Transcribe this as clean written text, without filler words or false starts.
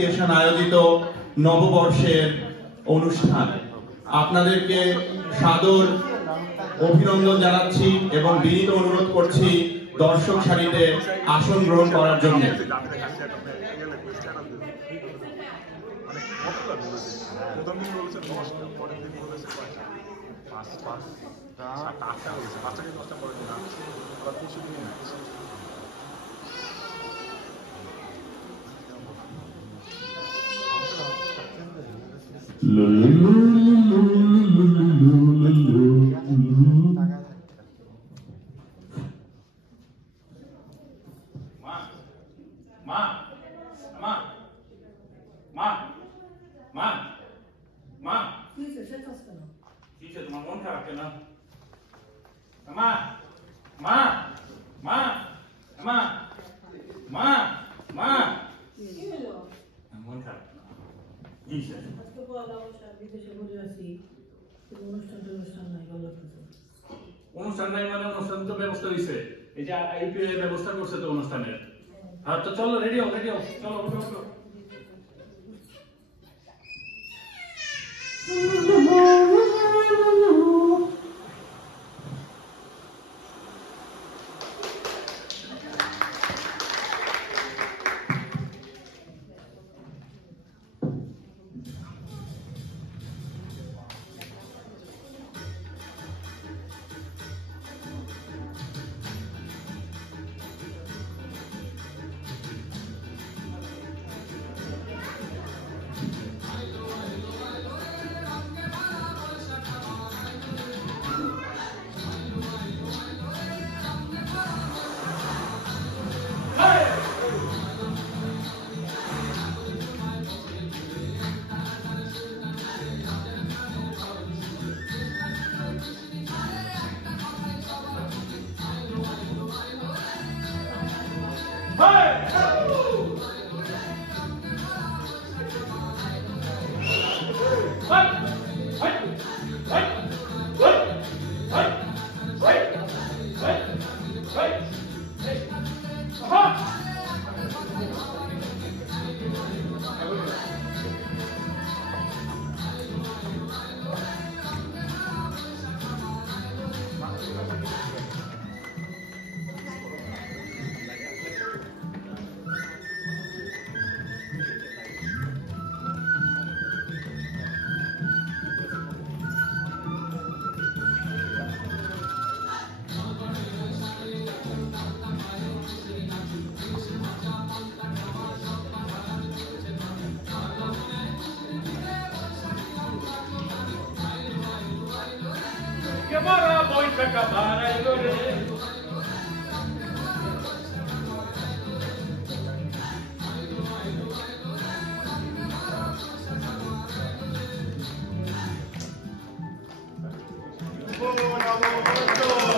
Association আয়োজিত নববর্ষের অনুষ্ঠান। আপনাদেরকে সাদর অভিনন্দন জানাচ্ছি এবং বিনীত অনুরোধ করছি দর্শক সারিতে আসন গ্রহণ করার জন্য। তোমার মন খারাপ কেন? মা মা মা মা মা মা কি হলো? মন খারাপ জি স্যার। আজকে পয়লা বৈশাখ, বিদেশে ঘুরে আসি, অনুষ্ঠান নাই গলা কিছু। অনুষ্ঠান নাই মানে অনুষ্ঠান তো ব্যবস্থা দিছে, এই যে আইপিএল ব্যবস্থা করছে তো অনুষ্ঠানের। হ্যাঁ তো চলো, রেডি হও চলো ওঠো ওঠো। Mara boy takabara ilore Oh,